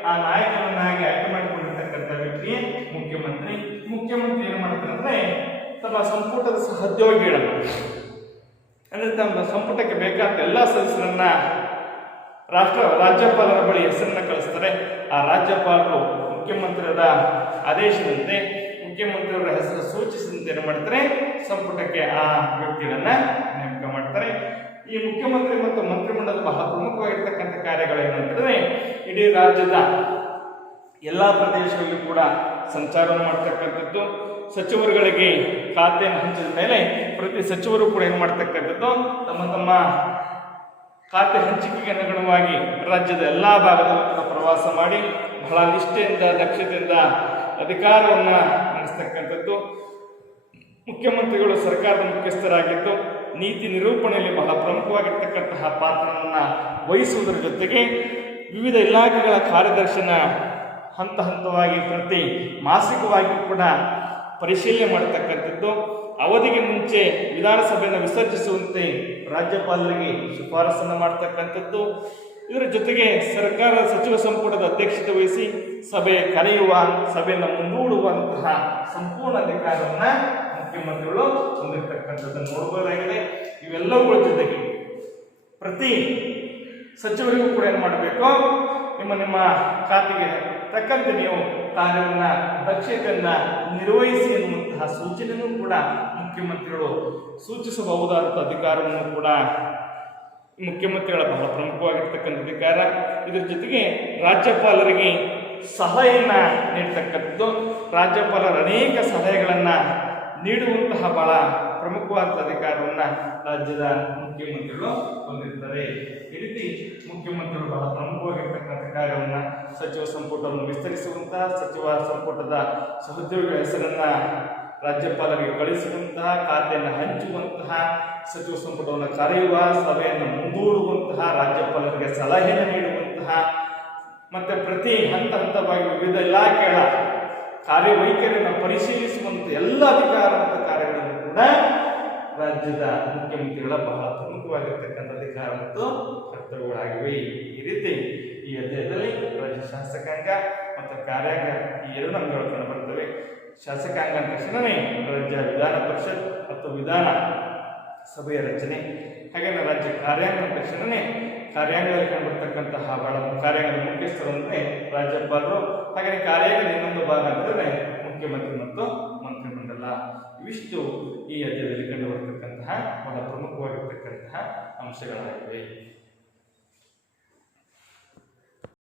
ಆ ನಾಯಕನನ್ನಾಗಿ ಆಯ್ಕೆ ಮಾಡಿಕೊಂಡಿರ್ತಕ್ಕಂಥ ವ್ಯಕ್ತಿ ಮುಖ್ಯಮಂತ್ರಿ. ಮುಖ್ಯಮಂತ್ರಿ ಏನು ಮಾಡ್ತಾರೆ ಅಂದ್ರೆ ತಮ್ಮ ಸಂಪುಟದ ಸಹೋದ್ಯೋಗಿಗಳನ್ನು ಅಂದ್ರೆ ತಮ್ಮ ಸಂಪುಟಕ್ಕೆ ಬೇಕಾದ ಎಲ್ಲ ಸದಸ್ಯರನ್ನ ರಾಜ್ಯಪಾಲರ ಬಳಿ ಹೆಸರನ್ನ ಕಳಿಸ್ತಾರೆ. ಆ ರಾಜ್ಯಪಾಲರು ಮುಖ್ಯಮಂತ್ರಿಯವರ ಆದೇಶದಂತೆ, ಮುಖ್ಯಮಂತ್ರಿಯವರ ಹೆಸರು ಸೂಚಿಸಿದಂತೆ ಏನು ಮಾಡ್ತಾರೆ, ಸಂಪುಟಕ್ಕೆ ಆ ವ್ಯಕ್ತಿಗಳನ್ನ ನೇಮಕ ಮಾಡ್ತಾರೆ. ಈ ಮುಖ್ಯಮಂತ್ರಿ ಮತ್ತು ಮಂತ್ರಿಮಂಡಲದ ಬಹಳ ಪ್ರಮುಖವಾಗಿರ್ತಕ್ಕಂಥ ಕಾರ್ಯಗಳೇನು ಅಂತಂದ್ರೆ ಇಡೀ ರಾಜ್ಯದ ಎಲ್ಲಾ ಪ್ರದೇಶಗಳಲ್ಲೂ ಕೂಡ ಸಂಚಾರವನ್ನು ಮಾಡ್ತಕ್ಕಂಥದ್ದು. ಸಚಿವರುಗಳಿಗೆ ಖಾತೆಯನ್ನು ಹಂಚಿದ ಮೇಲೆ ಪ್ರತಿ ಸಚಿವರು ಕೂಡ ಏನು ಮಾಡ್ತಕ್ಕಂಥದ್ದು, ತಮ್ಮ ಖಾತೆ ಹಂಚಿಕೆಗೆ ಅನುಗುಣವಾಗಿ ರಾಜ್ಯದ ಎಲ್ಲಾ ಭಾಗದಲ್ಲೂ ಕೂಡ ಪ್ರವಾಸ ಮಾಡಿ ಬಹಳ ನಿಷ್ಠೆಯಿಂದ, ದಕ್ಷತೆಯಿಂದ ಅಧಿಕಾರವನ್ನು ನಡೆಸ್ತಕ್ಕಂಥದ್ದು. ಮುಖ್ಯಮಂತ್ರಿಗಳು ಸರ್ಕಾರದ ಮುಖ್ಯಸ್ಥರಾಗಿದ್ದು ನೀತಿ ನಿರೂಪಣೆಯಲ್ಲಿ ಬಹಳ ಪ್ರಮುಖವಾಗಿರ್ತಕ್ಕಂತಹ ಪಾತ್ರವನ್ನು ವಹಿಸುವುದರ ಜೊತೆಗೆ ವಿವಿಧ ಇಲಾಖೆಗಳ ಕಾರ್ಯದರ್ಶನ ಹಂತ ಹಂತವಾಗಿ ಪ್ರತಿ ಮಾಸಿಕವಾಗಿ ಕೂಡ ಪರಿಶೀಲನೆ ಮಾಡತಕ್ಕಂಥದ್ದು. ಅವಧಿಗೆ ಮುಂಚೆ ವಿಧಾನಸಭೆಯನ್ನು ವಿಸರ್ಜಿಸುವಂತೆ ರಾಜ್ಯಪಾಲರಿಗೆ ಶಿಫಾರಸನ್ನು ಮಾಡ್ತಕ್ಕಂಥದ್ದು. ಇದರ ಜೊತೆಗೆ ಸರ್ಕಾರದ ಸಚಿವ ಸಂಪುಟದ ಅಧ್ಯಕ್ಷತೆ ವಹಿಸಿ ಸಭೆ ಕರೆಯುವ, ಸಭೆಯನ್ನು ಮುಂದೂಡುವಂತಹ ಸಂಪೂರ್ಣ ಅಧಿಕಾರವನ್ನು ಮುಖ್ಯಮಂತ್ರಿಗಳು ಹೊಂದಿರತಕ್ಕಂಥದ್ದನ್ನು ನೋಡಬಹುದಾಗಿದೆ. ಇವೆಲ್ಲವುಗಳ ಜೊತೆಗೆ ಪ್ರತಿ ಸಚಿವರಿಗೂ ಕೂಡ ಏನು ಮಾಡಬೇಕು, ನಿಮ್ಮ ಖಾತೆಗೆ ತಕ್ಕಂತೆ ನೀವು ಕಾರ್ಯವನ್ನು ದಕ್ಷತೆಯನ್ನ ನಿರ್ವಹಿಸಿ ಎನ್ನುವಂತಹ ಸೂಚನೆಯೂ ಕೂಡ ಮುಖ್ಯಮಂತ್ರಿಗಳು ಸೂಚಿಸಬಹುದಾದಂಥ ಅಧಿಕಾರವನ್ನು ಕೂಡ ಮುಖ್ಯಮಂತ್ರಿಗಳ ಬಹಳ ಪ್ರಮುಖವಾಗಿರ್ತಕ್ಕಂಥ ಅಧಿಕಾರ. ಇದರ ಜೊತೆಗೆ ರಾಜ್ಯಪಾಲರಿಗೆ ಸಲಹೆಯನ್ನ ನೀಡತಕ್ಕಂಥದ್ದು. ರಾಜ್ಯಪಾಲರ ಅನೇಕ ಸಲಹೆಗಳನ್ನು ನೀಡುವಂತಹ ಬಹಳ ಪ್ರಮುಖವಾದ ಅಧಿಕಾರವನ್ನು ರಾಜ್ಯದ ಮುಖ್ಯಮಂತ್ರಿಗಳು ಹೊಂದಿರ್ತಾರೆ. ಈ ರೀತಿ ಮುಖ್ಯಮಂತ್ರಿಗಳು ಬಹಳ ಪ್ರಮುಖವಾಗಿರ್ತಕ್ಕಂಥ ಕಾರ್ಯವನ್ನು ಸಚಿವ ಸಂಪುಟವನ್ನು ವಿಸ್ತರಿಸುವಂತಹ, ಸಚಿವ ಸಂಪುಟದ ಸಹೋದ್ಯೋಗಿಗಳ ಹೆಸರನ್ನ ರಾಜ್ಯಪಾಲರಿಗೆ ಕಳಿಸುವಂತಹ, ಖಾತೆಯನ್ನು ಹಂಚುವಂತಹ, ಸಚಿವ ಸಂಪುಟವನ್ನು ಕರೆಯುವ, ಸಭೆಯನ್ನು ಮುಂದೂಡುವಂತಹ, ರಾಜ್ಯಪಾಲರಿಗೆ ಸಲಹೆಯನ್ನು ನೀಡುವಂತಹ, ಮತ್ತೆ ಪ್ರತಿ ಹಂತ ಹಂತವಾಗಿ ವಿವಿಧ ಇಲಾಖೆಗಳ ಕಾರ್ಯವೈಖರಿಯನ್ನು ಪರಿಶೀಲಿಸುವಂತಹ ಎಲ್ಲ ಅಧಿಕಾರ ಮತ್ತು ಕಾರ್ಯಗಳನ್ನು ಕೂಡ ರಾಜ್ಯದ ಮುಖ್ಯಮಂತ್ರಿಗಳ ಬಹಳ ಪ್ರಮುಖವಾಗಿರ್ತಕ್ಕಂಥ ಅಧಿಕಾರ ಮತ್ತು ಕರ್ತವ್ಯಗಳಾಗಿವೆ. ಈ ರೀತಿ ಈ ಅಧ್ಯಾಯದಲ್ಲಿ ರಾಜ್ಯ ಶಾಸಕಾಂಗ ಮತ್ತು ಕಾರ್ಯಾಂಗ ಈ ಎರಡು ಅಂಗಗಳು ಕಂಡು ಬರ್ತವೆ. ಶಾಸಕಾಂಗ ಅಂದ ತಕ್ಷಣವೇ ರಾಜ್ಯ ವಿಧಾನ ಪರಿಷತ್ ಮತ್ತು ವಿಧಾನ ಸಭೆಯ ರಚನೆ, ಹಾಗೆ ರಾಜ್ಯ ಕಾರ್ಯಾಂಗ ಅಂದ ತಕ್ಷಣವೇ ಕಾರ್ಯಾಂಗದಲ್ಲಿ ಕಂಡುಬರ್ತಕ್ಕಂತಹ ಬಹಳ ಕಾರ್ಯಾಂಗದ ಮುಖ್ಯಸ್ಥರು ಅಂದರೆ ರಾಜ್ಯಪಾಲರು, ಹಾಗೆ ಕಾರ್ಯಾಂಗದ ಇನ್ನೊಂದು ಭಾಗ ಅಂದರೆ ಮುಖ್ಯಮಂತ್ರಿ ಮತ್ತು ಮಂತ್ರಿಮಂಡಲ. ಇವಿಷ್ಟು ಈ ಅಧ್ಯಾಯದಲ್ಲಿ ಕಂಡುಬರ್ತಕ್ಕಂತಹ ಬಹಳ ಪ್ರಮುಖವಾಗಿರ್ತಕ್ಕಂತಹ ಅಂಶಗಳಾಗಿವೆ.